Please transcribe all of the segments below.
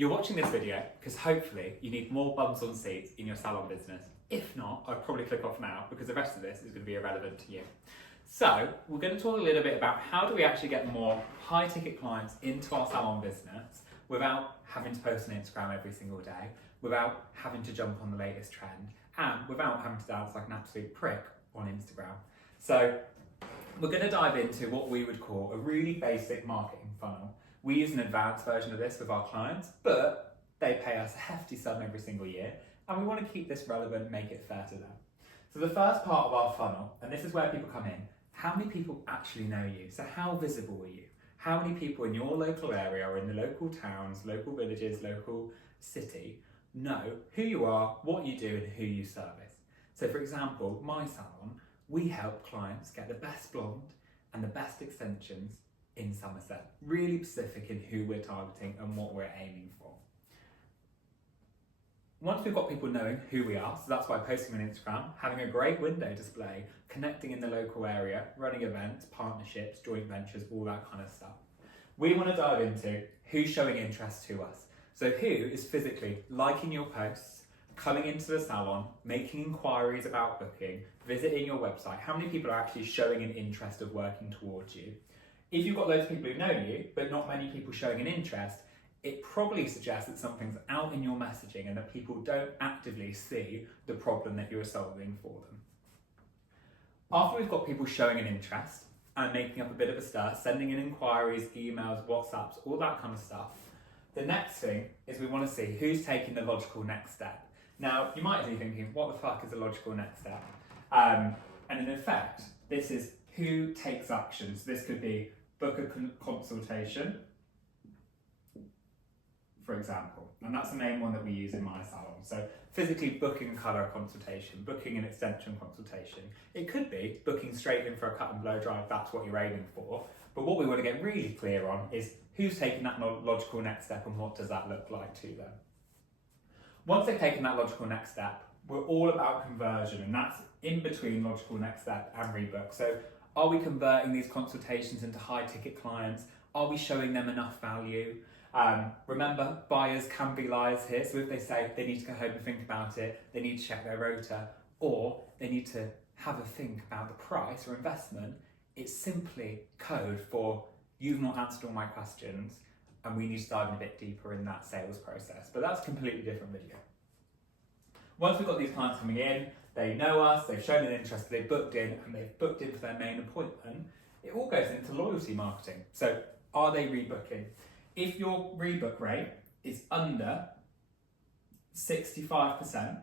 You're watching this video because hopefully you need more bums on seats in your salon business. If not, I'd probably click off now because the rest of this is going to be irrelevant to you. So we're going to talk a little bit about how do we actually get more high ticket clients into our salon business without having to post on Instagram every single day, without having to jump on the latest trend, and without having to dance like an absolute prick on Instagram. So we're going to dive into what we would call a really basic marketing funnel. We use an advanced version of this with our clients, but they pay us a hefty sum every single year, and we want to keep this relevant, make it fair to them. So the first part of our funnel, and this is where people come in, how many people actually know you? So how visible are you? How many people in your local area or in the local towns, local villages, local city know who you are, what you do, and who you service? So for example, my salon, we help clients get the best blonde and the best extensions in Somerset, really specific in who we're targeting and what we're aiming for. Once we've got people knowing who we are, so that's by posting on Instagram, having a great window display, connecting in the local area, running events, partnerships, joint ventures, all that kind of stuff. We want to dive into who's showing interest to us. So who is physically liking your posts, coming into the salon, making inquiries about booking, visiting your website. How many people are actually showing an interest of working towards you? If you've got loads of people who know you, but not many people showing an interest, it probably suggests that something's out in your messaging and that people don't actively see the problem that you're solving for them. After we've got people showing an interest and making up a bit of a stir, sending in inquiries, emails, WhatsApps, all that kind of stuff, the next thing is we want to see who's taking the logical next step. Now, you might be thinking, what the fuck is a logical next step? And in effect, this is who takes action. So this could be book a consultation, for example, and that's the main one that we use in my salon. So physically booking a colour consultation, booking an extension consultation. It could be booking straight in for a cut and blow dry if that's what you're aiming for. But what we want to get really clear on is who's taking that logical next step and what does that look like to them. Once they've taken that logical next step, we're all about conversion, and that's in between logical next step and rebook. So are we converting these consultations into high ticket clients? Are we showing them enough value? Remember, buyers can be liars here, so if they say they need to go home and think about it, they need to check their rota, or they need to have a think about the price or investment, it's simply code for you've not answered all my questions and we need to dive in a bit deeper in that sales process. But that's a completely different video. Once we've got these clients coming in, they know us, they've shown an interest, they've booked in, and they've booked in for their main appointment, it all goes into loyalty marketing. So are they rebooking? If your rebook rate is under 65%,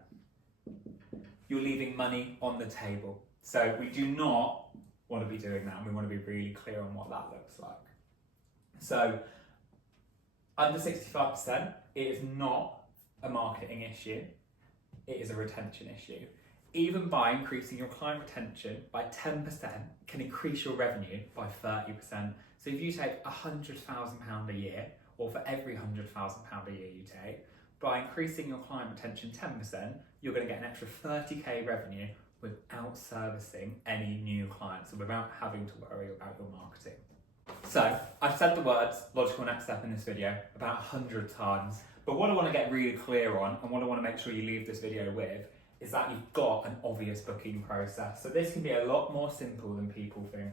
you're leaving money on the table. So we do not want to be doing that, and we want to be really clear on what that looks like. So under 65%, it is not a marketing issue, it is a retention issue. Even by increasing your client retention by 10% can increase your revenue by 30%. So if you take £100,000 a year, or for every £100,000 a year you take, by increasing your client retention 10%, you're going to get an extra 30k revenue without servicing any new clients and without having to worry about your marketing. So I've said the words logical next step in this video about 100 times, but what I want to get really clear on, and what I want to make sure you leave this video with, is that you've got an obvious booking process. So this can be a lot more simple than people think.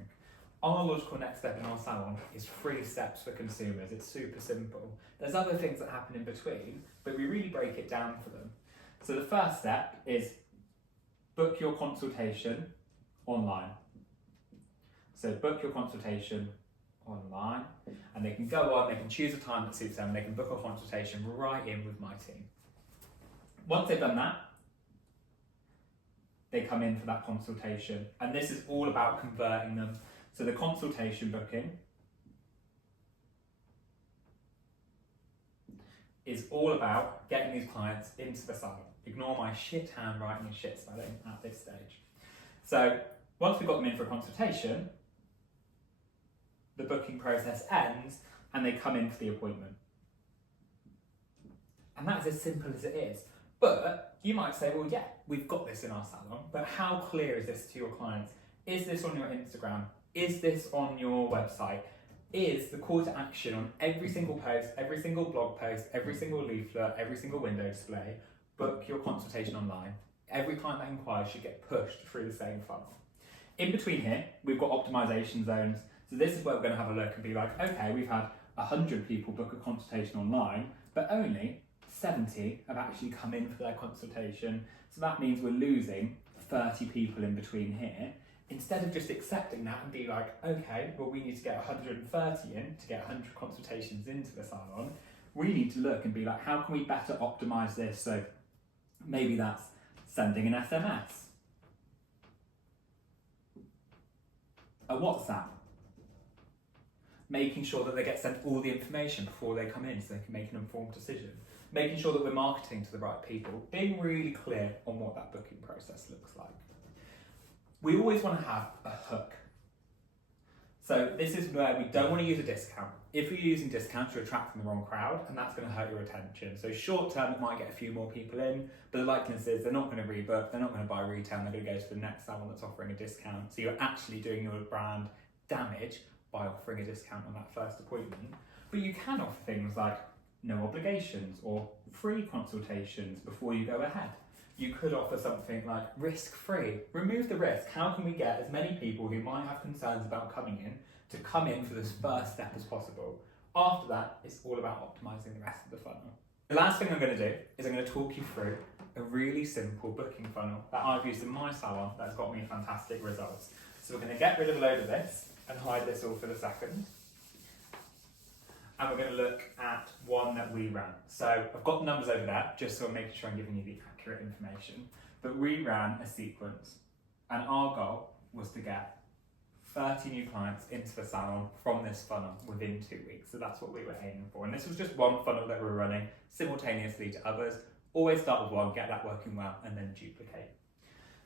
Our logical next step in our salon is 3 steps for consumers. It's super simple. There's other things that happen in between, but we really break it down for them. So the first step is book your consultation online. So book your consultation online, and they can go on, they can choose a time that suits them, and they can book a consultation right in with my team. Once they've done that, they come in for that consultation, and this is all about converting them. So the consultation booking is all about getting these clients into the salon. Ignore my shit handwriting and shit spelling at this stage. So once we've got them in for a consultation, the booking process ends and they come in for the appointment. And that's as simple as it is. But you might say, well, yeah, we've got this in our salon, but how clear is this to your clients? Is this on your Instagram? Is this on your website? is the call to action on every single post, every single blog post, every single leaflet, every single window display. Book your consultation online. Every client that inquires should get pushed through the same funnel. In between here, we've got optimization zones. So this is where we're going to have a look and be like, okay, we've had 100 people book a consultation online, but only 70 have actually come in for their consultation. So that means we're losing 30 people in between here. Instead of just accepting that and be like, okay, well, we need to get 130 in to get 100 consultations into the salon, we need to look and be like, how can we better optimize this? So maybe that's sending an SMS, a WhatsApp, making sure that they get sent all the information before they come in so they can make an informed decision, making sure that we're marketing to the right people, being really clear on what that booking process looks like. We always want to have a hook. So this is where we don't want to use a discount. If you're using discounts, you're attracting the wrong crowd, and that's going to hurt your retention. So short term, it might get a few more people in, but the likeliness is they're not going to rebook, they're not going to buy retail, and they're going to go to the next salon that's offering a discount. So you're actually doing your brand damage by offering a discount on that first appointment. But you can offer things like no obligations or free consultations before you go ahead. You could offer something like risk-free. Remove the risk. How can we get as many people who might have concerns about coming in to come in for this first step as possible? After that, it's all about optimizing the rest of the funnel. The last thing I'm going to do is I'm going to talk you through a really simple booking funnel that I've used in my salon that's got me fantastic results. So we're going to get rid of a load of this and hide this all for the second. And we're going to look at one that we ran. So I've got the numbers over there, just so I'm making sure I'm giving you the accurate information. But we ran a sequence, and our goal was to get 30 new clients into the salon from this funnel within 2 weeks. So that's what we were aiming for. And this was just one funnel that we're running simultaneously to others. Always start with one, get that working well, and then duplicate.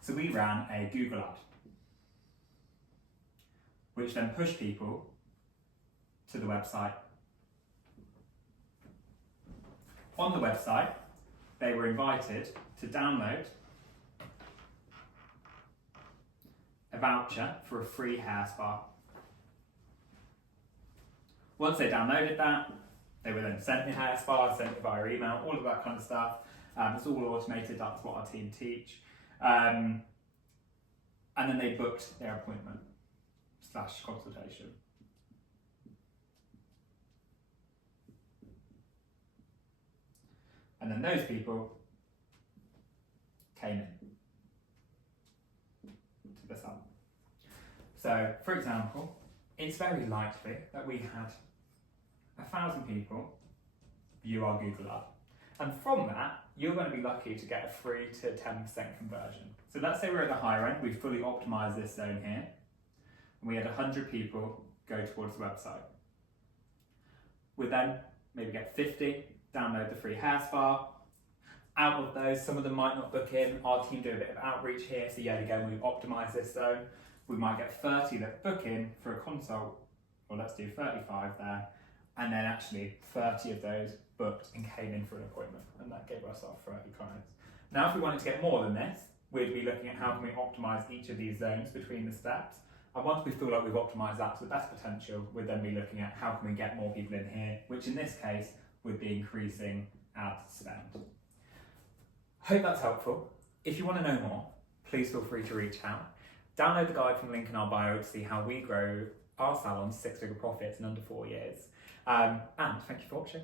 So we ran a Google ad, which then pushed people to the website. On the website, they were invited to download a voucher for a free hair spa. Once they downloaded that, they were then sent the hair spa, sent it via email, all of that kind of stuff. It's all automated, that's what our team teach. And then they booked their appointment / consultation. And then those people came in to the salon. So, for example, it's very likely that we had 1,000 people view our Google ad. And from that, you're going to be lucky to get a 3 to 10% conversion. So let's say we're at the higher end, we've fully optimized this zone here, and we had 100 people go towards the website. We then maybe get 50, download the free hair spa. Out of those, some of them might not book in. Our team do a bit of outreach here, so yet again, we've optimized this zone. We might get 30 that book in for a consult, or let's do 35 there, and then actually 30 of those booked and came in for an appointment, and that gave us our 30 clients. Now, if we wanted to get more than this, we'd be looking at how can we optimize each of these zones between the steps. And once we feel like we've optimized that to the best potential, we'd then be looking at how can we get more people in here, which in this case would be increasing ad spend. Hope that's helpful. If you want to know more, please feel free to reach out. Download the guide from the link in our bio to see how we grow our salon's 6-figure profits in under 4 years. And thank you for watching.